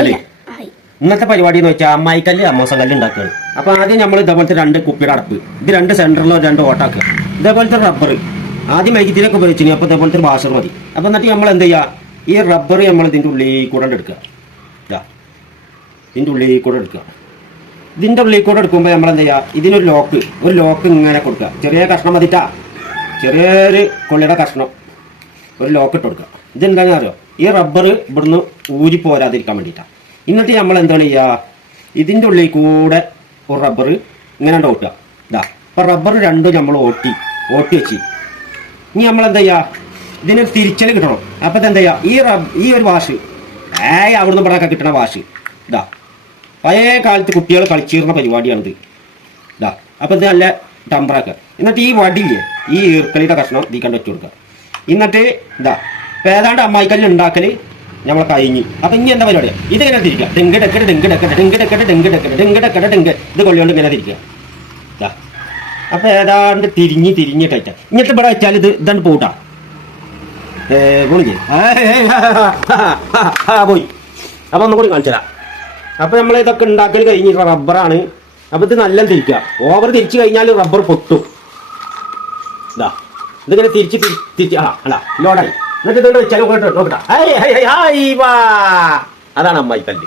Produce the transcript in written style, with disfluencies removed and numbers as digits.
അല്ലേ ഇന്നത്തെ പരിപാടി എന്ന് വെച്ചാൽ അമ്മായിക്കല്ല് അമ്മോസക്കല്ല് ഉണ്ടാക്കുകയാണ്. അപ്പൊ ആദ്യം നമ്മൾ ഇതേപോലത്തെ 2 കുപ്പിയുടെ അടപ്പ്, ഇത് 2 സെന്ററിലോ 2 ഓട്ടാക്കുക. ഇതേപോലത്തെ റബ്ബർ ആദ്യം വൈദ്യുതിയിലൊക്കെ ഉപയോഗിച്ചു. അപ്പൊ ഇതേപോലത്തെ വാഷർ മതി. അപ്പൊ എന്നിട്ട് നമ്മൾ എന്ത് ചെയ്യുക, ഈ റബ്ബർ നമ്മൾ ഇതിന്റെ ഉള്ളിൽ കൂടെ എടുക്കുക. ഇതിന്റെ ഉള്ളിൽ കൂടെ എടുക്കുക. ഇതിന്റെ ഉള്ളിൽ കൂടെ എടുക്കുമ്പോൾ നമ്മൾ എന്ത് ചെയ്യുക, ഇതിനൊരു ലോക്ക് ഇങ്ങനെ കൊടുക്കുക. ചെറിയ കഷ്ണം മതിട്ടാ, ചെറിയൊരു കൊള്ളിയുടെ കഷ്ണം ഒരു ലോക്ക് ഇട്ട് കൊടുക്കുക. ഇതെന്താണെന്ന് അറിയോ, ഈ റബ്ബർ ഇവിടുന്ന് ഊരി പോരാതിരിക്കാൻ വേണ്ടിയിട്ടാണ്. എന്നിട്ട് നമ്മൾ എന്താണ് ചെയ്യുക, ഇതിൻ്റെ ഉള്ളിൽ കൂടെ ഒരു റബ്ബർ ഇങ്ങനെ ഓട്ടുക. അപ്പോൾ റബ്ബർ രണ്ടും നമ്മൾ ഓട്ടി വെച്ച് ഇനി നമ്മളെന്താ ചെയ്യുക, ഇതിനൊരു തിരിച്ചൽ കിട്ടണം. അപ്പോൾ ഇതെന്താ ചെയ്യുക, ഈ ഒരു വാഷ് അവിടുന്ന് ഇവിടെയൊക്കെ കിട്ടണ വാഷ് പഴയ കാലത്ത് കുട്ടികൾ കളിച്ചിരുന്ന പരിപാടിയാണിത്. അപ്പോൾ ഇത് നല്ല ടമ്പറാക്കുക. എന്നിട്ട് ഈ വടിയില്ലേ, ഈ ഈർക്കളിയുടെ കഷ്ണം ഇതിൽ കണ്ട് വെച്ച് കൊടുക്കുക. എന്നിട്ട് ഇപ്പം ഏതാണ്ട് അമ്മായിക്കല്ല് ഉണ്ടാക്കൽ നമ്മൾ കഴിഞ്ഞ്. അപ്പം ഇനി എന്താ പരിപാടിയാണ്, ഇതിങ്ങനെ തിരിക്കുക. ഡെങ്ക് ഡെക്കട് ഡെങ്ക് ഡെക്കട് ഡെങ്ക് ഡെക്കട് ഡെങ്ക് ഡെക്കട് ഡെങ്ക് ഡെക്കട് ഡെങ്ക്, ഇത് കൊള്ളിയോണ്ട് ഇങ്ങനെ തിരിക്കുക. അപ്പം ഏതാണ്ട് തിരിഞ്ഞിട്ടായിട്ടാ. ഇങ്ങനത്തെ ഇവിടെ വെച്ചാൽ ഇതാണ്ട് പോട്ടാ പോണില്ലേ പോയി. അപ്പം ഒന്നും കൂടി കാണിച്ചു തരാം. അപ്പം നമ്മൾ ഇതൊക്കെ ഉണ്ടാക്കൽ കഴിഞ്ഞ് റബ്ബറാണ്. അപ്പം ഇത് നല്ല തിരിക്കുക. ഓവർ തിരിച്ചു കഴിഞ്ഞാൽ റബ്ബർ പൊട്ടും. ഇതിങ്ങനെ തിരിച്ച് ലോഡായി. എന്നിട്ട് ഇതുകൊണ്ട് വെച്ചാൽ നോക്കട്ടാ. അതാണ് അമ്മായിക്കല്ല്.